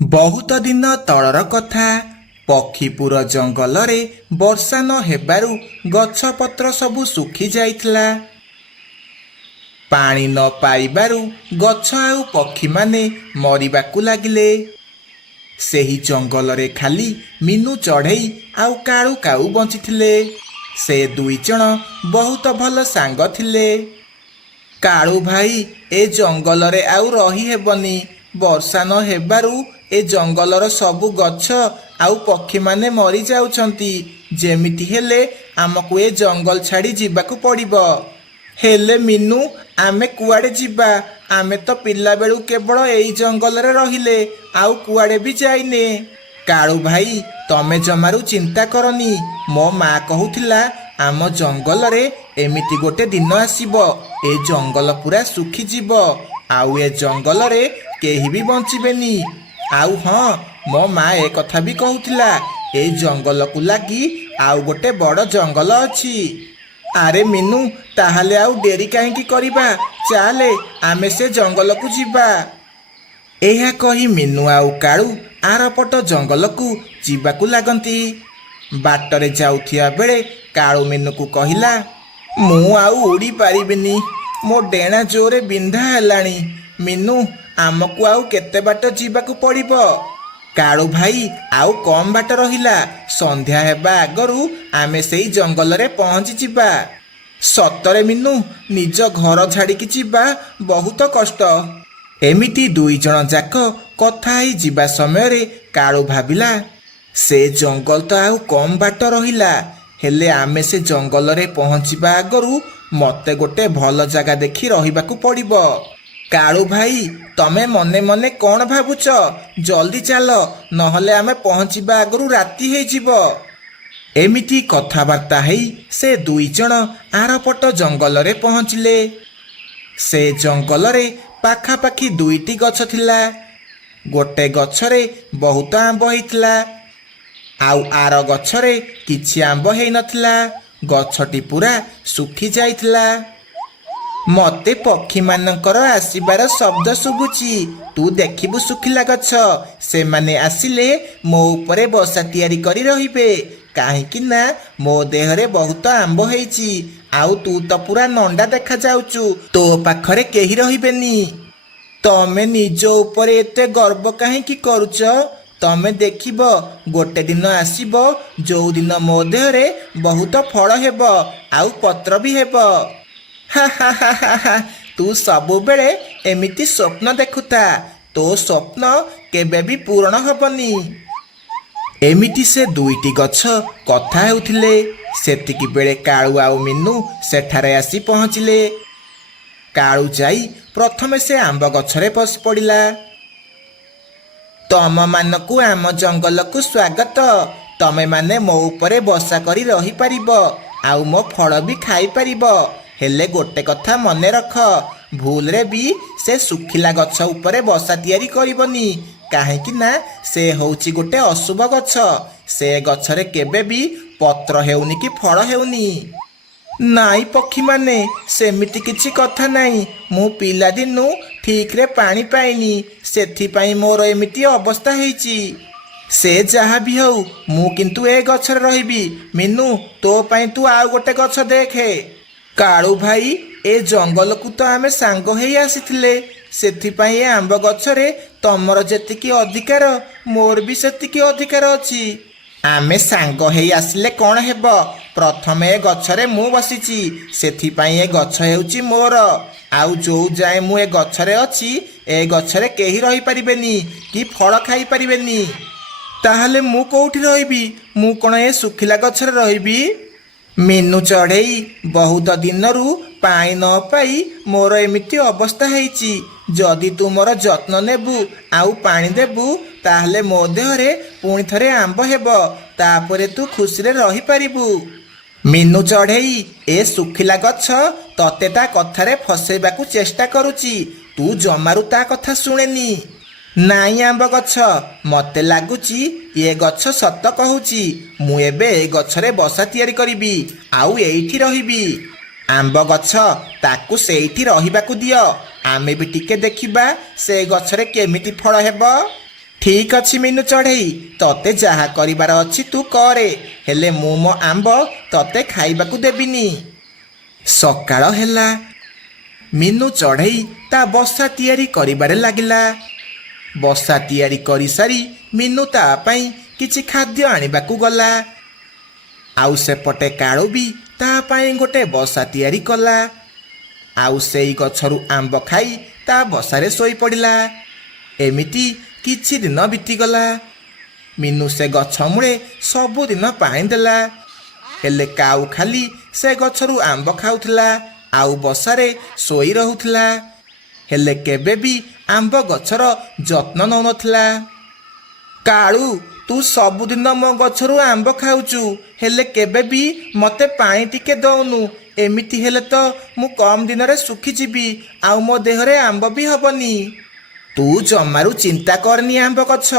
ବହୁତ ଦିନ ତଳର କଥା। ପକ୍ଷୀପୁର ଜଙ୍ଗଲରେ ବର୍ଷା ନ ହେବାରୁ ଗଛପତ୍ର ସବୁ ଶୁଖି ଯାଇଥିଲା। ପାଣି ନ ପାଇବାରୁ ଗଛ ଆଉ ପକ୍ଷୀମାନେ ମରିବାକୁ ଲାଗିଲେ। ସେହି ଜଙ୍ଗଲରେ ଖାଲି ମିନୁ ଚଢ଼େଇ ଆଉ କାଳୁ କାଉ ବଞ୍ଚିଥିଲେ। ସେ ଦୁଇଜଣ ବହୁତ ଭଲ ସାଙ୍ଗ ଥିଲେ। କାଳୁ ଭାଇ, ଏ ଜଙ୍ଗଲରେ ଆଉ ରହିହେବନି। ବର୍ଷା ନ ହେବାରୁ ଏ ଜଙ୍ଗଲର ସବୁ ଗଛ ଆଉ ପକ୍ଷୀମାନେ ମରିଯାଉଛନ୍ତି। ଯେମିତି ହେଲେ ଆମକୁ ଏ ଜଙ୍ଗଲ ଛାଡ଼ି ଯିବାକୁ ପଡ଼ିବ। ହେଲେ ମିନୁ, ଆମେ କୁଆଡ଼େ ଯିବା? ଆମେ ତ ପିଲାବେଳୁ କେବଳ ଏଇ ଜଙ୍ଗଲରେ ରହିଲେ, ଆଉ କୁଆଡ଼େ ବି ଯାଇନେ। କାଳୁ ଭାଇ, ତମେ ଜମାରୁ ଚିନ୍ତା କରନି। ମୋ ମା କହୁଥିଲା ଆମ ଜଙ୍ଗଲରେ ଏମିତି ଗୋଟେ ଦିନ ଆସିବ, ଏ ଜଙ୍ଗଲ ପୁରା ଶୁଖିଯିବ, ଆଉ ଏ ଜଙ୍ଗଲରେ କେହି ବି ବଞ୍ଚିବେନି। ଆଉ ହଁ, ମୋ ମା ଏ କଥା ବି କହୁଥିଲା ଏଇ ଜଙ୍ଗଲକୁ ଲାଗି ଆଉ ଗୋଟେ ବଡ଼ ଜଙ୍ଗଲ ଅଛି। ଆରେ ମିନୁ, ତାହେଲେ ଆଉ ଡେରି କାହିଁକି କରିବା? ଚାଲେ ଆମେ ସେ ଜଙ୍ଗଲକୁ ଯିବା। ଏହା କହି ମିନୁ ଆଉ କାଳୁ ଆରପଟ ଜଙ୍ଗଲକୁ ଯିବାକୁ ଲାଗନ୍ତି। ବାଟରେ ଯାଉଥିବା ବେଳେ କାଳୁ ମିନୁକୁ କହିଲା, ମୁଁ ଆଉ ଉଡ଼ି ପାରିବିନି। ମୋ ଡେଣା ଜୋରେ ବିନ୍ଧା ହେଲାଣି। ମିନୁ, ଆମକୁ ଆଉ କେତେ ବାଟ ଯିବାକୁ ପଡ଼ିବ? କାଳୁ ଭାଇ, ଆଉ କମ୍ ବାଟ ରହିଲା। ସନ୍ଧ୍ୟା ହେବା ଆଗରୁ ଆମେ ସେଇ ଜଙ୍ଗଲରେ ପହଞ୍ଚିଯିବା। ସତରେ ମିନୁ, ନିଜ ଘର ଛାଡ଼ିକି ଯିବା ବହୁତ କଷ୍ଟ। ଏମିତି ଦୁଇଜଣ ଯାକ କଥା ହେଇ ଯିବା ସମୟରେ କାଳୁ ଭାବିଲା, ସେ ଜଙ୍ଗଲ ତ ଆଉ କମ୍ ବାଟ ରହିଲା। ହେଲେ ଆମେ ସେ ଜଙ୍ଗଲରେ ପହଞ୍ଚିବା ଆଗରୁ ମୋତେ ଗୋଟେ ଭଲ ଜାଗା ଦେଖି ରହିବାକୁ ପଡ଼ିବ। କାଳୁ ଭାଇ, ତମେ ମନେ ମନେ କ'ଣ ଭାବୁଛ? ଜଲ୍ଦି ଚାଲ, ନହେଲେ ଆମେ ପହଞ୍ଚିବା ଆଗରୁ ରାତି ହେଇଯିବ। ଏମିତି କଥାବାର୍ତ୍ତା ହେଇ ସେ ଦୁଇଜଣ ଆରପଟ ଜଙ୍ଗଲରେ ପହଞ୍ଚିଲେ। ସେ ଜଙ୍ଗଲରେ ପାଖାପାଖି 2ଟି ଗଛ ଥିଲା। ଗୋଟେ ଗଛରେ ବହୁତ ଆମ୍ବ ହେଇଥିଲା, ଆଉ ଆର ଗଛରେ କିଛି ଆମ୍ବ ହେଇନଥିଲା। ଗଛଟି ପୁରା ଶୁଖି ଯାଇଥିଲା। ମୋତେ ପକ୍ଷୀମାନଙ୍କର ଆସିବାର ଶବ୍ଦ ଶୁଭୁଛି। ତୁ ଦେଖିବୁ ଶୁଖିଲା ଗଛ, ସେମାନେ ଆସିଲେ ମୋ ଉପରେ ବସା ତିଆରି କରି ରହିବେ। କାହିଁକି ନା ମୋ ଦେହରେ ବହୁତ ଆମ୍ବ ହେଇଛି, ଆଉ ତୁ ତ ପୁରା ନଣ୍ଡା ଦେଖାଯାଉଛୁ। ତୋ ପାଖରେ କେହି ରହିବେନି। ତମେ ନିଜ ଉପରେ ଏତେ ଗର୍ବ କାହିଁକି କରୁଛ? ତମେ ଦେଖିବ, ଗୋଟେ ଦିନ ଆସିବ ଯୋଉଦିନ ମୋ ଦେହରେ ବହୁତ ଫଳ ହେବ, ଆଉ ପତ୍ର ବି ହେବ। ହା ହା ହା ହା ହା, ତୁ ସବୁବେଳେ ଏମିତି ସ୍ୱପ୍ନ ଦେଖୁଥା। ତୋ ସ୍ୱପ୍ନ କେବେ ବି ପୂରଣ ହବନି। ଏମିତି ସେ 2ଟି ଗଛ କଥା ହେଉଥିଲେ। ସେତିକି ବେଳେ କାଳୁ ଆଉ ମିନୁ ସେଠାରେ ଆସି ପହଞ୍ଚିଲେ। କାଳୁ ଯାଇ ପ୍ରଥମେ ସେ ଆମ୍ବ ଗଛରେ ବସି ପଡ଼ିଲା। ତମମାନଙ୍କୁ ଆମ ଜଙ୍ଗଲକୁ ସ୍ୱାଗତ। ତମେମାନେ ମୋ ଉପରେ ବସା କରି ରହିପାରିବ, ଆଉ ମୋ ଫଳ ବି ଖାଇପାରିବ। ହେଲେ ଗୋଟେ କଥା ମନେ ରଖ, ଭୁଲରେ ବି ସେ ଶୁଖିଲା ଗଛ ଉପରେ ବସା ତିଆରି କରିବନି। କାହିଁକି ନା ସେ ହେଉଛି ଗୋଟେ ଅଶୁଭ ଗଛ। ସେ ଗଛରେ କେବେ ବି ପତ୍ର ହେଉନି କି ଫଳ ହେଉନି। ନାଇଁ ପକ୍ଷୀମାନେ, ସେମିତି କିଛି କଥା ନାହିଁ। ମୁଁ ପିଲାଦିନୁ ଠିକରେ ପାଣି ପାଇନି, ସେଥିପାଇଁ ମୋର ଏମିତି ଅବସ୍ଥା ହେଇଛି। ସେ ଯାହା ବି ହଉ, ମୁଁ କିନ୍ତୁ ଏ ଗଛରେ ରହିବି। ମିନୁ, ତୋ ପାଇଁ ତୁ ଆଉ ଗୋଟେ ଗଛ ଦେଖେ। କାଳୁ ଭାଇ, ଏ ଜଙ୍ଗଲକୁ ତ ଆମେ ସାଙ୍ଗ ହେଇ ଆସିଥିଲେ। ସେଥିପାଇଁ ଏ ଆମ୍ବ ଗଛରେ ତମର ଯେତିକି ଅଧିକାର, ମୋର ବି ସେତିକି ଅଧିକାର ଅଛି। ଆମେ ସାଙ୍ଗ ହେଇ ଆସିଲେ କ'ଣ ହେବ? ପ୍ରଥମେ ଏ ଗଛରେ ମୁଁ ବସିଛି, ସେଥିପାଇଁ ଏ ଗଛ ହେଉଛି ମୋର। ଆଉ ଯୋଉ ଯାଏଁ ମୁଁ ଏ ଗଛରେ ଅଛି, ଏ ଗଛରେ କେହି ରହିପାରିବେନି କି ଫଳ ଖାଇପାରିବେନି। ତାହେଲେ ମୁଁ କୋଉଠି ରହିବି? ମୁଁ କ'ଣ ଏ ଶୁଖିଲା ଗଛରେ ରହିବି? ମିନୁ ଚଢ଼େଇ, ବହୁତ ଦିନରୁ ପାଣି ନ ପାଇ ମୋର ଏମିତି ଅବସ୍ଥା ହେଇଛି। ଯଦି ତୁ ମୋର ଯତ୍ନ ନେବୁ ଆଉ ପାଣି ଦେବୁ, ତାହେଲେ ମୋ ଦେହରେ ପୁଣି ଥରେ ଆମ୍ବ ହେବ। ତାପରେ ତୁ ଖୁସିରେ ରହିପାରିବୁ। ମିନୁ ଚଢ଼େଇ, ଏ ଶୁଖିଲା ଗଛ ତତେ ତା କଥାରେ ଫସେଇବାକୁ ଚେଷ୍ଟା କରୁଛି। ତୁ ଜମାରୁ ତା କଥା ଶୁଣେନି। ନାଇଁ ଆମ୍ବ ଗଛ, ମୋତେ ଲାଗୁଛି ଏ ଗଛ ସତ କହୁଛି। ମୁଁ ଏବେ ଏ ଗଛରେ ବସା ତିଆରି କରିବି, ଆଉ ଏଇଠି ରହିବି। ଆମ୍ବ ଗଛ, ତାକୁ ସେଇଠି ରହିବାକୁ ଦିଅ। ଆମେ ବି ଟିକେ ଦେଖିବା ସେ ଗଛରେ କେମିତି ଫଳ ହେବ। ଠିକ ଅଛି ମିନୁ ଚଢ଼େଇ, ତତେ ଯାହା କରିବାର ଅଛି ତୁ କରେ, ହେଲେ ମୁଁ ମୋ ଆମ୍ବ ତତେ ଖାଇବାକୁ ଦେବିନି। ସକାଳ ହେଲା। ମିନୁ ଚଢ଼େଇ ତା ବସା ତିଆରି କରିବାରେ ଲାଗିଲା। ବସା ତିଆରି କରିସାରି ମିନୁ ତା ପାଇଁ କିଛି ଖାଦ୍ୟ ଆଣିବାକୁ ଗଲା। ଆଉ ସେପଟେ କାଳୁ ବି ତା ପାଇଁ ଗୋଟେ ବସା ତିଆରି କଲା। ଆଉ ସେଇ ଗଛରୁ ଆମ୍ବ ଖାଇ ତା ବସାରେ ଶୋଇପଡ଼ିଲା। ଏମିତି କିଛି ଦିନ ବିତିଗଲା। ମିନୁ ସେ ଗଛ ମୂଳେ ସବୁଦିନ ପାଣି ଦେଲା, ହେଲେ କାଉ ଖାଲି ସେ ଗଛରୁ ଆମ୍ବ ଖାଉଥିଲା ଆଉ ବସାରେ ଶୋଇ ରହୁଥିଲା, ହେଲେ କେବେ ବି ଆମ୍ବ ଗଛର ଯତ୍ନ ନେଉନଥିଲା। କାଳୁ, ତୁ ସବୁଦିନ ମୋ ଗଛରୁ ଆମ୍ବ ଖାଉଛୁ, ହେଲେ କେବେ ବି ମୋତେ ପାଣି ଟିକେ ଦଉନୁ। ଏମିତି ହେଲେ ତ ମୁଁ କମ୍ ଦିନରେ ଶୁଖିଯିବି ଆଉ ମୋ ଦେହରେ ଆମ୍ବ ବି ହବନି। ତୁ ଜମାରୁ ଚିନ୍ତା କରନି ଆମ୍ବ ଗଛ,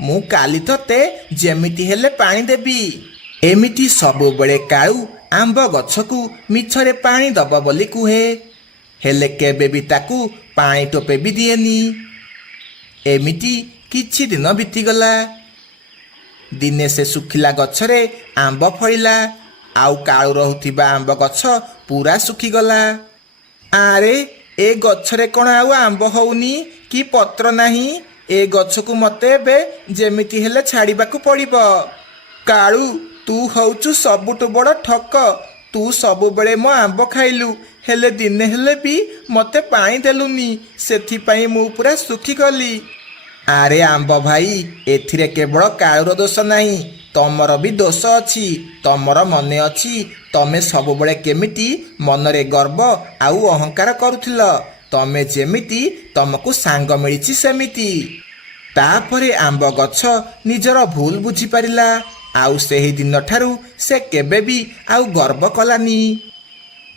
ମୁଁ କାଲି ତତେ ଯେମିତି ହେଲେ ପାଣି ଦେବି। ଏମିତି ସବୁବେଳେ କାଳୁ ଆମ୍ବ ଗଛକୁ ମିଛରେ ପାଣି ଦବ ବୋଲି କୁହେ, ହେଲେ କେବେ ବି ତାକୁ ପାଣି ଟୋପେ ବି ଦିଏନି। ଏମିତି କିଛି ଦିନ ବିତିଗଲା। ଦିନେ ସେ ଶୁଖିଲା ଗଛରେ ଆମ୍ବ ଫଳିଲା, ଆଉ କାଳୁ ରହୁଥିବା ଆମ୍ବ ଗଛ ପୁରା ଶୁଖିଗଲା। ଆରେ, ଏ ଗଛରେ କ'ଣ ଆଉ ଆମ୍ବ ହଉନି କି ପତ୍ର ନାହିଁ? ଏ ଗଛକୁ ମୋତେ ଏବେ ଯେମିତି ହେଲେ ଛାଡ଼ିବାକୁ ପଡ଼ିବ। କାଳୁ, ତୁ ହଉଛୁ ସବୁଠୁ ବଡ଼ ଠକ। ତୁ ସବୁବେଳେ ମୋ ଆମ୍ବ ଖାଇଲୁ, ହେଲେ ଦିନେ ହେଲେ ବି ମୋତେ ପାଣି ଦେଲୁନି, ସେଥିପାଇଁ ମୁଁ ପୁରା ଶୁଖିଗଲି। ଆରେ ଆମ୍ବ ଭାଇ, ଏଥିରେ କେବଳ କାଳୁର ଦୋଷ ନାହିଁ, ତମର ବି ଦୋଷ ଅଛି। ତମର ମନେ ଅଛି ତମେ ସବୁବେଳେ କେମିତି ମନରେ ଗର୍ବ ଆଉ ଅହଙ୍କାର କରୁଥିଲ, ତମେ ଯେମିତି ତମକୁ ସାଙ୍ଗ ମିଳିଛି ସେମିତି। ତାପରେ ଆମ୍ବ ଗଛ ନିଜର ଭୁଲ ବୁଝିପାରିଲା, ଆଉ ସେହି ଦିନଠାରୁ ସେ କେବେ ବି ଆଉ ଗର୍ବ କଲାନି।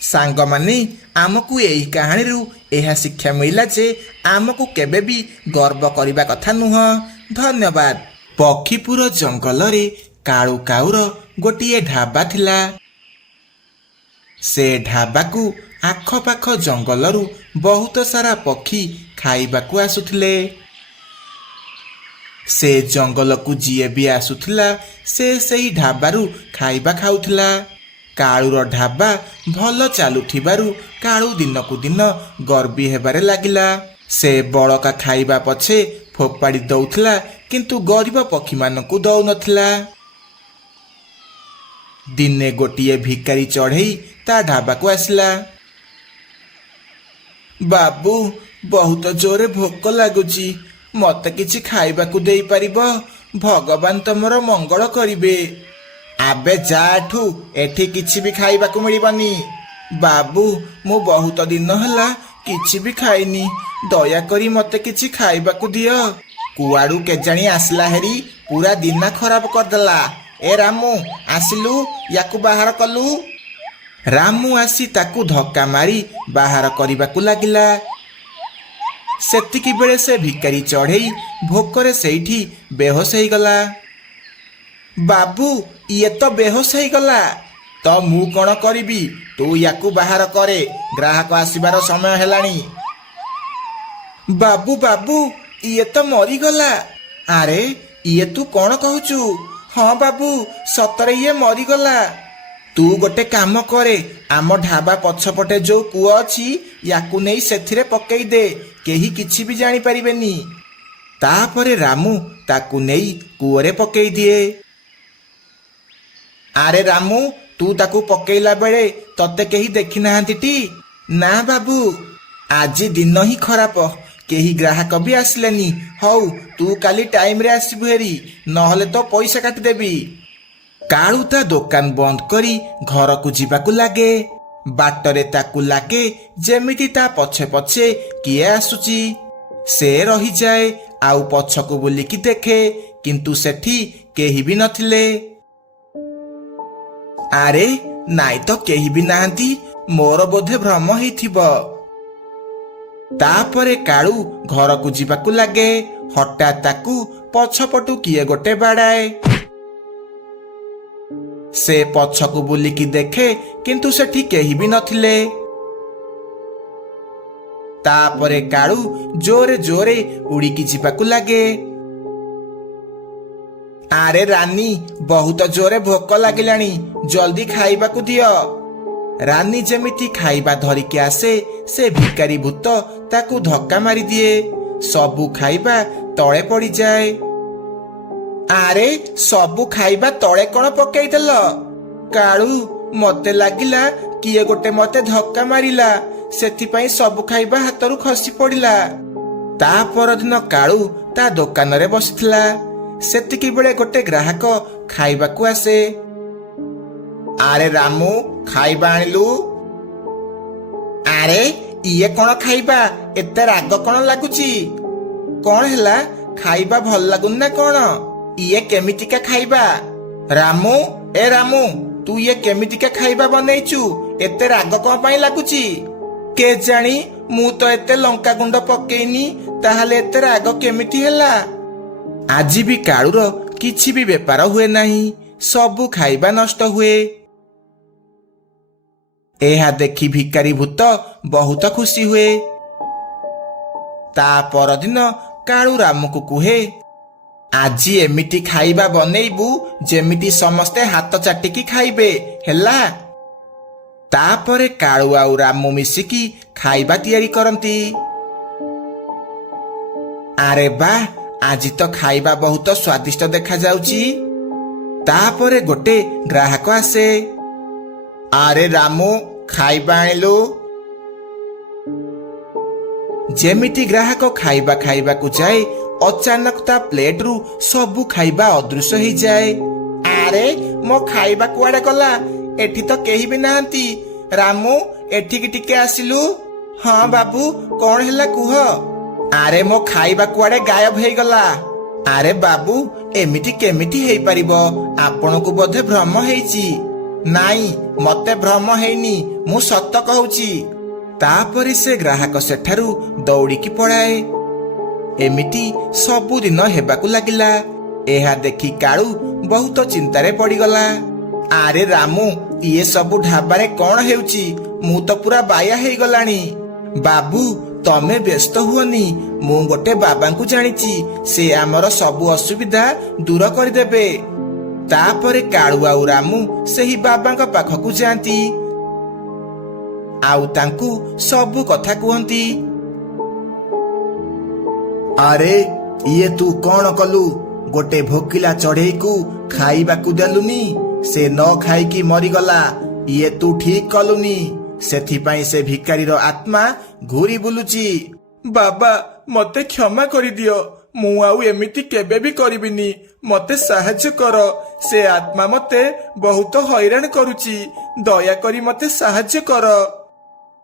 ସାଙ୍ଗମାନେ, ଆମକୁ ଏହି କାହାଣୀରୁ ଏହା ଶିକ୍ଷା ମିଳିଲା ଯେ ଆମକୁ କେବେ ବି ଗର୍ବ କରିବା କଥା ନୁହଁ। ଧନ୍ୟବାଦ। ପକ୍ଷୀପୁର ଜଙ୍ଗଲରେ କାଳୁ କାଉର ଗୋଟିଏ ଢାବା ଥିଲା। ସେ ଢାବାକୁ ଆଖପାଖ ଜଙ୍ଗଲରୁ ବହୁତ ସାରା ପକ୍ଷୀ ଖାଇବାକୁ ଆସୁଥିଲେ। ସେ ଜଙ୍ଗଲକୁ ଯିଏ ବି ଆସୁଥିଲା ସେ ସେହି ଢାବାରୁ ଖାଇବା ଖାଉଥିଲା। କାଳୁର ଢାବା ଭଲ ଚାଲୁଥିବାରୁ କାଳୁ ଦିନକୁ ଦିନ ଗର୍ବୀ ହେବାରେ ଲାଗିଲା। ସେ ବଳକା ଖାଇବା ପଛେ ଫୋପାଡ଼ି ଦଉଥିଲା, କିନ୍ତୁ ଗରିବ ପକ୍ଷୀମାନଙ୍କୁ ଦଉନଥିଲା। ଦିନେ ଗୋଟିଏ ଭିକାରୀ ଚଢ଼େଇ ତା ଢାବାକୁ ଆସିଲା। ବାବୁ, ବହୁତ ଜୋରେ ଭୋକ ଲାଗୁଛି, ମୋତେ କିଛି ଖାଇବାକୁ ଦେଇପାରିବ? ଭଗବାନ ତମର ମଙ୍ଗଳ କରିବେ। ଆବେ ଯା ଏଠୁ, ଏଠି କିଛି ବି ଖାଇବାକୁ ମିଳିବନି। ବାବୁ, ମୁଁ ବହୁତ ଦିନ ହେଲା କିଛି ବି ଖାଇନି, ଦୟାକରି ମୋତେ କିଛି ଖାଇବାକୁ ଦିଅ। କୁଆଡ଼ୁ କେଜାଣି ଆସିଲା ହେରି, ପୁରା ଦିନ ଖରାପ କରିଦେଲା। ଏ ରାମୁ, ଆସିଲୁ, ୟାକୁ ବାହାର କଲୁ। ରାମୁ ଆସି ତାକୁ ଧକ୍କା ମାରି ବାହାର କରିବାକୁ ଲାଗିଲା। ସେତିକି ବେଳେ ସେ ଭିକାରୀ ଚଢ଼େଇ ଭୋକରେ ସେଇଠି ବେହୋସ ହେଇଗଲା। ବାବୁ, ଇଏ ତ ବେହୋସ ହେଇଗଲା। ତ ମୁଁ କ'ଣ କରିବି? ତୁ ୟାକୁ ବାହାର କରେ, ଗ୍ରାହକ ଆସିବାର ସମୟ ହେଲାଣି। ବାବୁ ବାବୁ, ଇଏ ତ ମରିଗଲା। ଆରେ, ଇଏ ତୁ କ'ଣ କହୁଛୁ? ହଁ ବାବୁ, ସତରେ ଇଏ ମରିଗଲା। ତୁ ଗୋଟେ କାମ କରେ, ଆମ ଢାବା ପଛପଟେ ଯୋଉ କୂଅ ଅଛି ୟାକୁ ନେଇ ସେଥିରେ ପକେଇ ଦେ, କେହି କିଛି ବି ଜାଣିପାରିବେନି। ତାପରେ ରାମୁ ତାକୁ ନେଇ କୂଅରେ ପକେଇ ଦିଏ। ଆରେ ରାମୁ, ତୁ ତାକୁ ପକେଇଲା ବେଳେ ତତେ କେହି ଦେଖି ନାହାନ୍ତିଟି? ନା ବାବୁ, ଆଜି ଦିନ ହିଁ ଖରାପ, କେହି ଗ୍ରାହକ ବି ଆସିଲେନି। ହଉ, ତୁ କାଲି ଟାଇମରେ ଆସିବୁ ହେରି, ନହେଲେ ତ ପଇସା କାଟିଦେବି। କାଳୁ ତା ଦୋକାନ ବନ୍ଦ କରି ଘରକୁ ଯିବାକୁ ଲାଗେ। ବାଟରେ ତାକୁ ଲାଗେ ଯେମିତି ତା ପଛେ ପଛେ କିଏ ଆସୁଛି। ସେ ରହିଯାଏ ଆଉ ପଛକୁ ବୁଲିକି ଦେଖେ, କିନ୍ତୁ ସେଠି କେହି ବି ନଥିଲେ। ଆରେ ନାଇଁ ତ, କେହି ବି ନାହାନ୍ତି, ମୋର ବୋଧେ ଭ୍ରମ ହେଇଥିବ। ତାପରେ କାଳୁ ଘରକୁ ଯିବାକୁ ଲାଗେ। ହଠାତ୍ ତାକୁ ପଛପଟୁ କିଏ ଗୋଟେ ବାଡ଼ାଏ। ସେ ପଛକୁ ବୁଲିକି ଦେଖେ, କିନ୍ତୁ ସେଠି କେହି ବି ନଥିଲେ। ତାପରେ କାଳୁ ଜୋରେ ଜୋରେ ଉଡ଼ିକି ଯିବାକୁ ଲାଗେ। ଆରେ ରାନୀ, ବହୁତ ଜୋରେ ଭୋକ ଲାଗିଲାଣି, ଜଲ୍ଦି ଖାଇବାକୁ ଦିଅ। ରାନୀ ଯେମିତି ଖାଇବା ଧରିକି ଆସେ, ସେ ଭିକାରୀ ଭୂତ ତାକୁ ଧକ୍କା ମାରିଦିଏ। ସବୁ ଖାଇବା ତଳେ ପଡ଼ିଯାଏ। ଆରେ, ସବୁ ଖାଇବା ତଳେ କଣ ପକେଇଦେଲ? କାଳୁ, ମତେ ଲାଗିଲା କିଏ ଗୋଟେ ମତେ ଧକ୍କା ମାରିଲା, ସେଥିପାଇଁ ସବୁ ଖାଇବା ହାତରୁ ଖସି ପଡ଼ିଲା। ତା ପରଦିନ କାଳୁ ତା ଦୋକାନରେ ବସିଥିଲା। ସେତିକି ବେଳେ ଗୋଟେ ଗ୍ରାହକ ଖାଇବାକୁ ଆସେ। ଆରେ ରାମୁ, ଖାଇବା ଆଣିଲୁ? ଆରେ, ଇଏ କଣ ଖାଇବା? ଏତେ ରାଗ କଣ ଲାଗୁଛି? କଣ ହେଲା, ଖାଇବା ଭଲ ଲାଗୁନି ନା କଣ? ଇଏ କେମିତିକା ଖାଇବା? ରାମୁ, ଏ ରାମୁ, ତୁ ଇଏ କେମିତିକା ଖାଇବା ବନେଇଛୁ? ଏତେ ରାଗ କଣ ପାଇଁ ଲାଗୁଛି? କେଜାଣି, ମୁଁ ତ ଏତେ ଲଙ୍କା ଗୁଣ୍ଡ ପକେଇନି, ତାହେଲେ ଏତେ ରାଗ କେମିତି ହେଲା? ଆଜି ବି କାଳୁର କିଛି ବି ବେପାର ହୁଏ ନାହିଁ। ସବୁ ଖାଇବା ନଷ୍ଟ ହୁଏ। ଏହା ଦେଖି ଭିକାରୀ ଭୂତ ବହୁତ ଖୁସି ହୁଏ। ତା ପରଦିନ କାଳୁ ରାମୁକୁ କୁହେ, ଆଜି ଏମିତି ଖାଇବା ବନେଇବୁ ଯେମିତି ସମସ୍ତେ ହାତ ଚାଟିକି ଖାଇବେ, ହେଲା? ତାପରେ କାଳୁ ଆଉ ରାମୁ ମିଶିକି ଖାଇବା ତିଆରି କରନ୍ତି। ଆରେ ବାଃ, ଆଜି ତ ଖାଇବା ବହୁତ ସ୍ୱାଦିଷ୍ଟ ଦେଖାଯାଉଛି। ତାପରେ ଗୋଟେ ଗ୍ରାହକ ଆସେ। ଆରେ ରାମୁ, ଖାଇବା ଆଣିଲୁ? ଯେମିତି ଗ୍ରାହକ ଖାଇବା ଖାଇବାକୁ ଯାଏ, ଅଚାନକ ତା ପ୍ଲେଟରୁ ସବୁ ଖାଇବା ଅଦୃଶ୍ୟ ହେଇଯାଏ। ଆରେ, ମୋ ଖାଇବା କୁଆଡେ ଗଲା? ଏଠି ତ କେହି ବି ନାହାନ୍ତି। ରାମୁ, ଏଠିକି ଟିକେ ଆସିଲୁ। ହଁ ବାବୁ, କଣ ହେଲା କୁହ? ଆରେ, ମୋ ଖାଇବା କୁଆଡେ ଗାୟବ ହେଇଗଲା। ଆରେ ବାବୁ, ଏମିତି କେମିତି ହେଇପାରିବ? ଆପଣଙ୍କୁ ବୋଧେ ଭ୍ରମ ହେଇଛି। ନାଇଁ, ମତେ ଭ୍ରମ ହେଇନି, ମୁଁ ସତ କହୁଛି। ତାପରେ ସେ ଗ୍ରାହକ ସେଠାରୁ ଦୌଡ଼ିକି ପଳାଏ। ଏମିତି ସବୁଦିନ ହେବାକୁ ଲାଗିଲା। ଏହା ଦେଖି କାଳୁ ବହୁତ ଚିନ୍ତାରେ ପଡ଼ିଗଲା। ଆରେ ରାମୁ, ଇଏ ସବୁ ଢାବାରେ କଣ ହେଉଛି? ମୁଁ ତ ପୁରା ବାୟା ହେଇଗଲାଣି। ବାବୁ, ତମେ ବ୍ୟସ୍ତ ହୁଅନି, ମୁଁ ଗୋଟେ ବାବାଙ୍କୁ ଜାଣିଛି, ସେ ଆମର ସବୁ ଅସୁବିଧା ଦୂର କରିଦେବେ। ତାପରେ କାଳୁ ଆଉ ରାମୁ ସେହି ବାବାଙ୍କ ପାଖକୁ ଯାଆନ୍ତି ଆଉ ତାଙ୍କୁ ସବୁ କଥା କୁହନ୍ତି। ଆରେ, ଇଏ ତୁ କଣ କଲୁ? ଗୋଟେ ଭୋକିଲା ଚଢେଇକୁ ଖାଇବାକୁ ଦେଲୁନି, ସେ ନ ଖାଇକି ମରିଗଲା। ଇଏ ତୁ ଠିକ କଲୁନି, ସେଥିପାଇଁ ସେ ଭିକାରୀର ଆତ୍ମା ଘୁରି ବୁଲୁଛି। ବାବା, ମତେ କ୍ଷମା କରିଦିଅ, ମୁଁ ଆଉ ଏମିତି କେବେ ବି କରିବିନି। ମତେ ସାହାଯ୍ୟ କର, ସେ ଆତ୍ମା ମତେ ବହୁତ ହଇରାଣ କରୁଛି, ଦୟାକରି ମତେ ସାହାଯ୍ୟ କର।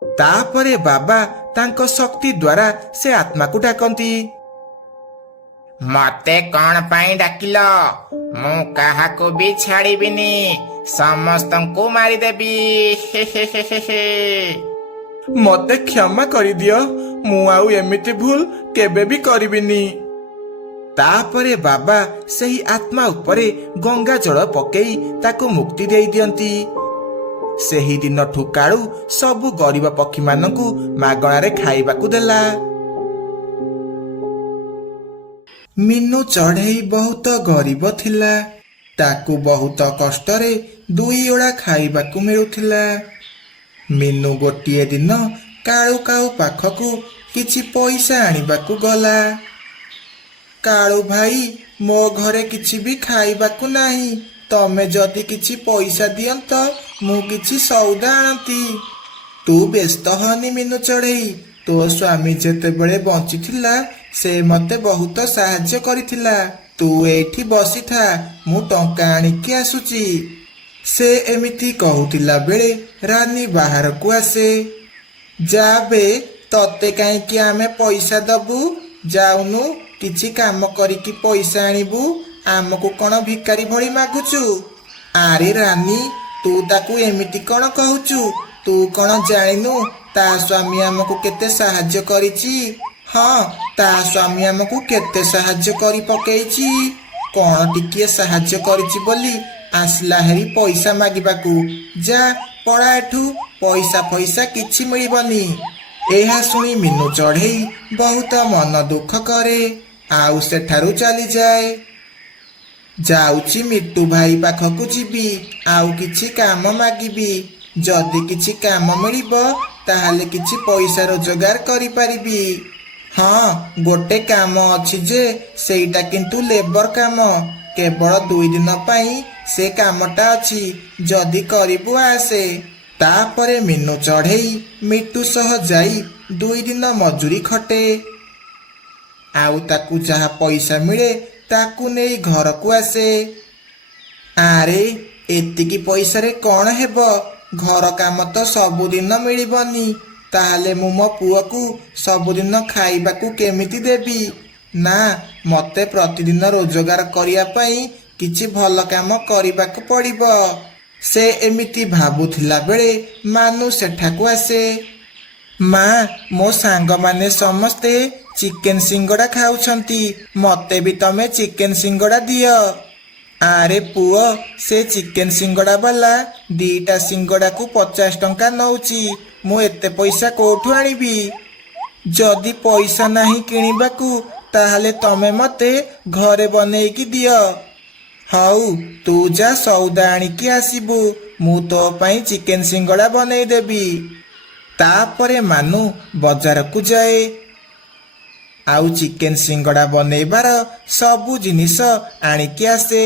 ତାପରେ ବାବା ତାଙ୍କ ଶକ୍ତି ଦ୍ୱାରା ସେ ଆତ୍ମାକୁ ଡାକନ୍ତି। ମତେ କଣ ପାଇଁ ଡାକିଲ? ମୁଁ କାହାକୁ ବି ଛାଡ଼ିବିନି, ସମସ୍ତଙ୍କୁ ମାରିଦେବି। ମତେ କ୍ଷମା କରିଦିଅ, ମୁଁ ଆଉ ଏମିତି ଭୁଲ କେବେ ବି କରିବିନି। ତାପରେ ବାବା ସେହି ଆତ୍ମା ଉପରେ ଗଙ୍ଗା ଜଳ ପକେଇ ତାକୁ ମୁକ୍ତି ଦେଇ ଦିଅନ୍ତି। ସେହି ଦିନଠୁ କାଳୁ ସବୁ ଗରିବ ପକ୍ଷୀମାନଙ୍କୁ ମାଗଣାରେ ଖାଇବାକୁ ଦେଲା। ମିନୁ ଚଢ଼େଇ ବହୁତ ଗରିବ ଥିଲା। ତାକୁ ବହୁତ କଷ୍ଟରେ 2 ଓଳା ଖାଇବାକୁ ମିଳୁଥିଲା। ମିନୁ ଗୋଟିଏ ଦିନ କାଳୁ କାଉ ପାଖକୁ କିଛି ପଇସା ଆଣିବାକୁ ଗଲା। କାଳୁ ଭାଇ, ମୋ ଘରେ କିଛି ବି ଖାଇବାକୁ ନାହିଁ, ତମେ ଯଦି କିଛି ପଇସା ଦିଅନ୍ତ, ମୁଁ କିଛି ସଉଦା ଆଣନ୍ତି। ତୁ ବ୍ୟସ୍ତ ହନି ମିନୁ ଚଢ଼େଇ, ତୋ ସ୍ୱାମୀ ଯେତେବେଳେ ବଞ୍ଚିଥିଲା ସେ ମତେ ବହୁତ ସାହାଯ୍ୟ କରିଥିଲା। ତୁ ଏଇଠି ବସିଥା, ମୁଁ ଟଙ୍କା ଆଣିକି ଆସୁଛି। ସେ ଏମିତି କହୁଥିଲା ବେଳେ ରାନୀ ବାହାରକୁ ଆସେ। ଯା ବେ, ତତେ କାହିଁକି ଆମେ ପଇସା ଦବୁ? ଯାଉନୁ, କିଛି କାମ କରିକି ପଇସା ଆଣିବୁ, ଆମକୁ କଣ ଭିକାରୀ ଭଳି ମାଗୁଛୁ? ଆରେ ରାନୀ, ତୁ ତାକୁ ଏମିତି କଣ କହୁଛୁ? ତୁ କଣ ଜାଣିନୁ ତା ସ୍ୱାମୀ ଆମକୁ କେତେ ସାହାଯ୍ୟ କରିଛି? ହଁ, ତା ସ୍ୱାମୀ ଆମକୁ କେତେ ସାହାଯ୍ୟ କରି ପକେଇଛି। କଣ ଟିକିଏ ସାହାଯ୍ୟ କରିଛି ବୋଲି ଆସିଲା ହେରି ପଇସା ମାଗିବାକୁ? ଯା, ପଳା ଏଠୁ, ପଇସା ଫଇସା କିଛି ମିଳିବନି। ଏହା ଶୁଣି ମିନୁ ଚଢ଼େଇ ବହୁତ ମନ ଦୁଃଖ କରେ ଆଉ ସେଠାରୁ ଚାଲିଯାଏ। ଯାଉଛି ମିଟୁ ଭାଇ ପାଖକୁ ଯିବି, ଆଉ କିଛି କାମ ମାଗିବି। ଯଦି କିଛି କାମ ମିଳିବ ତାହେଲେ କିଛି ପଇସା ରୋଜଗାର କରିପାରିବି। ହଁ, ଗୋଟେ କାମ ଅଛି ଯେ ସେଇଟା କିନ୍ତୁ ଲେବର କାମ। କେବଳ 2 ଦିନ ପାଇଁ ସେ କାମଟା ଅଛି, ଯଦି କରିବୁ ଆସେ। ତାପରେ ମିନୁ ଚଢ଼େଇ ମିଟୁ ସହ ଯାଇ 2 ଦିନ ମଜୁରୀ ଖଟେ। ଆଉ ତାକୁ ଯାହା ପଇସା ମିଳେ ତାକୁ ନେଇ ଘରକୁ ଆସେ। ଆରେ, ଏତିକି ପଇସାରେ କ'ଣ ହେବ? ଘର କାମ ତ ସବୁଦିନ ମିଳିବନି। ତାହେଲେ ମୁଁ ମୋ ପୁଅକୁ ସବୁଦିନ ଖାଇବାକୁ କେମିତି ଦେବି? ନା, ମୋତେ ପ୍ରତିଦିନ ରୋଜଗାର କରିବା ପାଇଁ କିଛି ଭଲ କାମ କରିବାକୁ ପଡ଼ିବ। ସେ ଏମିତି ଭାବୁଥିଲା ବେଳେ ମାନୁ ସେଠାକୁ ଆସେ। ମା, ମୋ ସାଙ୍ଗମାନେ ସମସ୍ତେ ଚିକେନ ସିଙ୍ଗଡ଼ା ଖାଉଛନ୍ତି, ମୋତେ ବି ତମେ ଚିକେନ ସିଙ୍ଗଡ଼ା ଦିଅ। ଆରେ ପୁଅ, ସେ ଚିକେନ ସିଙ୍ଗଡ଼ା ବାଲା 2ଟା ସିଙ୍ଗଡ଼ାକୁ 50 ଟଙ୍କା ନଉଛି। ମୁଁ ଏତେ ପଇସା କୋଉଠୁ ଆଣିବି? ଯଦି ପଇସା ନାହିଁ କିଣିବାକୁ ତାହେଲେ ତମେ ମୋତେ ଘରେ ବନେଇକି ଦିଅ। ହଉ, ତୁ ଯା ସଉଦା ଆଣିକି ଆସିବୁ, ମୁଁ ତୋ ପାଇଁ ଚିକେନ ସିଙ୍ଗଡ଼ା ବନେଇଦେବି। ତାପରେ ମାନୁ ବଜାରକୁ ଯାଏ ଆଉ ଚିକେନ ସିଙ୍ଗଡ଼ା ବନେଇବାର ସବୁ ଜିନିଷ ଆଣିକି ଆସେ।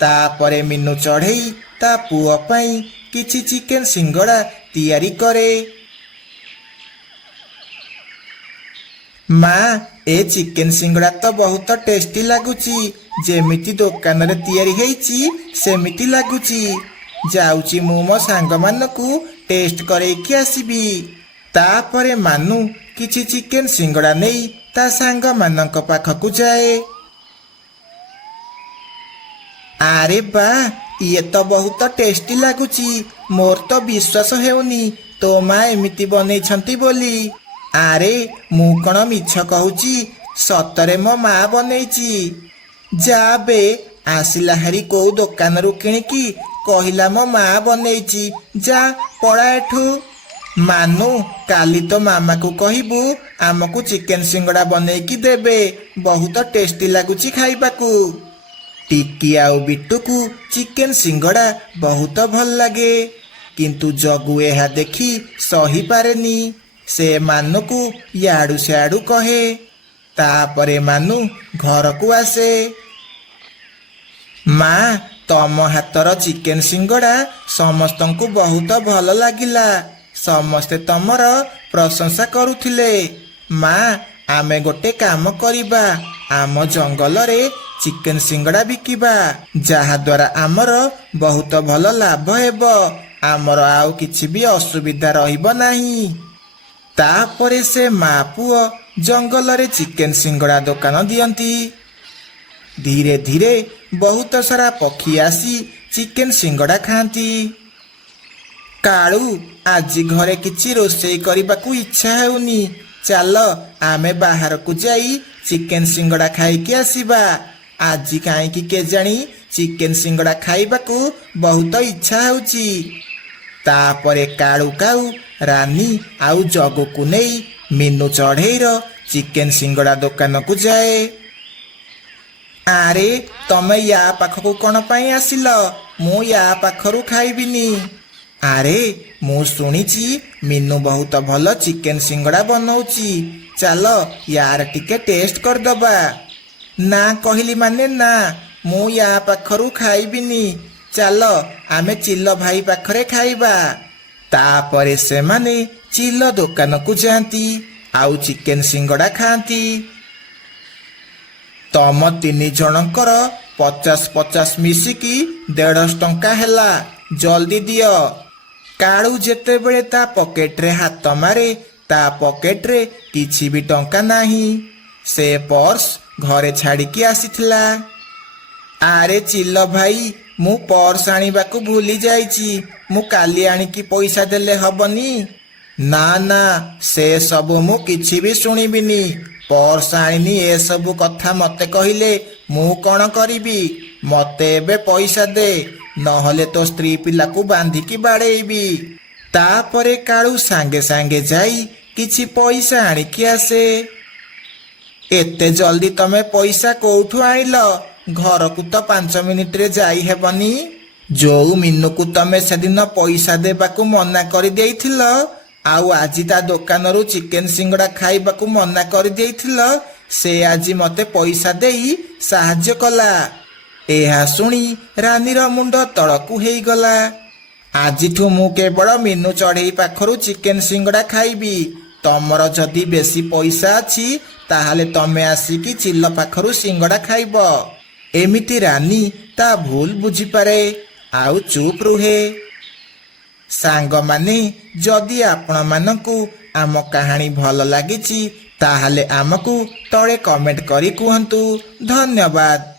ତାପରେ ମିନୁ ଚଢ଼େଇ ତା ପୁଅ ପାଇଁ କିଛି ଚିକେନ ସିଙ୍ଗଡ଼ା ତିଆରି କରେ। ମା, ଏ ଚିକେନ ସିଙ୍ଗଡ଼ା ତ ବହୁତ ଟେଷ୍ଟି ଲାଗୁଛି। ଯେମିତି ଦୋକାନରେ ତିଆରି ହେଇଛି ସେମିତି ଲାଗୁଛି। ଯାଉଛି ମୁଁ ମୋ ସାଙ୍ଗମାନଙ୍କୁ ଟେଷ୍ଟ କରେଇକି ଆସିବି। ତାପରେ ମାନୁ କିଛି ଚିକେନ ସିଙ୍ଗଡ଼ା ନେଇ ତା ସାଙ୍ଗମାନଙ୍କ ପାଖକୁ ଯାଏ। ଆରେ ବା, ଇଏ ତ ବହୁତ ଟେଷ୍ଟି ଲାଗୁଛି। ମୋର ତ ବିଶ୍ୱାସ ହେଉନି ତୋ ମା ଏମିତି ବନେଇଛନ୍ତି ବୋଲି। ଆରେ, ମୁଁ କ'ଣ ମିଛ କହୁଛି? ସତରେ ମୋ ମା ବନେଇଛି। ଯା ବେ, ଆସିଲା ହାରି କୋଉ ଦୋକାନରୁ କିଣିକି କହିଲା ମୋ ମା ବନେଇଛି। ଯା, ପଳା ଏଠୁ। ମାନୁ, କାଲି ତ ମାମାକୁ କହିବୁ ଆମକୁ ଚିକେନ ସିଙ୍ଗଡ଼ା ବନେଇକି ଦେବେ। ବହୁତ ଟେଷ୍ଟି ଲାଗୁଛି ଖାଇବାକୁ। ଟିକି ଆଉ ବିଟୁକୁ ଚିକେନ ସିଙ୍ଗଡ଼ା ବହୁତ ଭଲ ଲାଗେ, କିନ୍ତୁ ଜଗୁ ଏହା ଦେଖି ସହିପାରେନି। ସେ ମାନୁକୁ ୟାଡୁ ସ୍ୟାଡୁ କହେ। ତାପରେ ମାନୁ ଘରକୁ ଆସେ। ମା, ତମ ହାତର ଚିକେନ ସିଙ୍ଗଡ଼ା ସମସ୍ତଙ୍କୁ ବହୁତ ଭଲ ଲାଗିଲା। ସମସ୍ତେ ତମର ପ୍ରଶଂସା କରୁଥିଲେ। ମା, ଆମେ ଗୋଟେ କାମ କରିବା, ଆମ ଜଙ୍ଗଲରେ ଚିକେନ ସିଙ୍ଗଡ଼ା ବିକିବା, ଯାହାଦ୍ୱାରା ଆମର ବହୁତ ଭଲ ଲାଭ ହେବ। ଆମର ଆଉ କିଛି ବି ଅସୁବିଧା ରହିବ ନାହିଁ। ତାପରେ ସେ ମା ପୁଅ ଜଙ୍ଗଲରେ ଚିକେନ ସିଙ୍ଗଡ଼ା ଦୋକାନ ଦିଅନ୍ତି। ଧୀରେ ଧୀରେ ବହୁତ ସାରା ପକ୍ଷୀ ଆସି ଚିକେନ ସିଙ୍ଗଡ଼ା ଖାଆନ୍ତି। କାଳୁ, ଆଜି ଘରେ କିଛି ରୋଷେଇ କରିବାକୁ ଇଚ୍ଛା ହେଉନି। ଚାଲ ଆମେ ବାହାରକୁ ଯାଇ ଚିକେନ ସିଙ୍ଗଡ଼ା ଖାଇକି ଆସିବା। ଆଜି କାହିଁକି କେଜାଣି ଚିକେନ ସିଙ୍ଗଡ଼ା ଖାଇବାକୁ ବହୁତ ଇଚ୍ଛା ହେଉଛି। ତାପରେ କାଳୁ କାଉ ରାନୀ ଆଉ ଜଗୁକୁ ନେଇ ମିନୁ ଚଢ଼େଇର ଚିକେନ ସିଙ୍ଗଡ଼ା ଦୋକାନକୁ ଯାଏ। ଆରେ, ତମେ ୟା ପାଖକୁ କ'ଣ ପାଇଁ ଆସିଲ? ମୁଁ ୟା ପାଖରୁ ଖାଇବିନି। ଆରେ, ମୁଁ ଶୁଣିଛି ମିନୁ ବହୁତ ଭଲ ଚିକେନ ସିଙ୍ଗଡ଼ା ବନଉଛି। ଚାଲ ୟାର ଟିକେ ଟେଷ୍ଟ କରିଦବା। ନା କହିଲି ମାନେ ନା, ମୁଁ ୟା ପାଖରୁ ଖାଇବିନି। ଚାଲ ଆମେ ଚିଲ ଭାଇ ପାଖରେ ଖାଇବା। ତାପରେ ସେମାନେ ଚିଲ ଦୋକାନକୁ ଯାଆନ୍ତି ଆଉ ଚିକେନ ସିଙ୍ଗଡ଼ା ଖାଆନ୍ତି। ତମ 3 ଜଣଙ୍କର 50-50 ମିଶିକି 150 ଟଙ୍କା ହେଲା। ଜଲ୍ଦି ଦିଅ। କାଳୁ ଯେତେବେଳେ ତା ପକେଟରେ ହାତ ମାରେ ତା ପକେଟରେ କିଛି ବି ଟଙ୍କା ନାହିଁ। ସେ ପର୍ସ ଘରେ ଛାଡ଼ିକି ଆସିଥିଲା। ଆରେ ଚିଲ ଭାଇ, ମୁଁ ପର୍ସ ଆଣିବାକୁ ଭୁଲି ଯାଇଛି। ମୁଁ କାଲି ଆଣିକି ପଇସା ଦେଲେ ହବନି? ନା ନା, ସେ ସବୁ ମୁଁ କିଛି ବି ଶୁଣିବିନି। ପର୍ସ ଆଣିନି ଏସବୁ କଥା ମୋତେ କହିଲେ ମୁଁ କ'ଣ କରିବି? ମୋତେ ଏବେ ପଇସା ଦେ, ନହେଲେ ତୋ ସ୍ତ୍ରୀ ପିଲାକୁ ବାନ୍ଧିକି ବାଡ଼େଇବି। ତାପରେ କାଳୁ ସାଙ୍ଗେ ସାଙ୍ଗେ ଯାଇ କିଛି ପଇସା ଆଣିକି ଆସେ। ଏତେ ଜଲ୍ଦି ତମେ ପଇସା କୋଉଠୁ ଆଣିଲ? ଘରକୁ ତ 5 ମିନିଟରେ ଯାଇ ହେବନି। ଯୋଉ ମିନୁକୁ ତମେ ସେଦିନ ପଇସା ଦେବାକୁ ମନା କରିଦେଇଥିଲ ଆଉ ଆଜି ତା ଦୋକାନରୁ ଚିକେନ ସିଙ୍ଗଡ଼ା ଖାଇବାକୁ ମନା କରିଦେଇଥିଲ, ସେ ଆଜି ମତେ ପଇସା ଦେଇ ସାହାଯ୍ୟ କଲା। ଏହା ଶୁଣି ରାନୀର ମୁଣ୍ଡ ତଳକୁ ହେଇଗଲା। ଆଜିଠୁ ମୁଁ କେବଳ ମିନୁ ଚଢ଼େଇ ପାଖରୁ ଚିକେନ ସିଙ୍ଗଡ଼ା ଖାଇବି। ତମର ଯଦି ବେଶୀ ପଇସା ଅଛି ତାହେଲେ ତମେ ଆସିକି ଚିଲ ପାଖରୁ ସିଙ୍ଗଡ଼ା ଖାଇବ। ଏମିତି ରାନୀ ତା ଭୁଲ ବୁଝିପାରେ ଆଉ ଚୁପ୍ ରୁହେ। ସାଙ୍ଗମାନେ, ଯଦି ଆପଣମାନଙ୍କୁ ଆମ କାହାଣୀ ଭଲ ଲାଗିଛି ତାହେଲେ ଆମକୁ ତଳେ କମେଣ୍ଟ କରି କୁହନ୍ତୁ। ଧନ୍ୟବାଦ।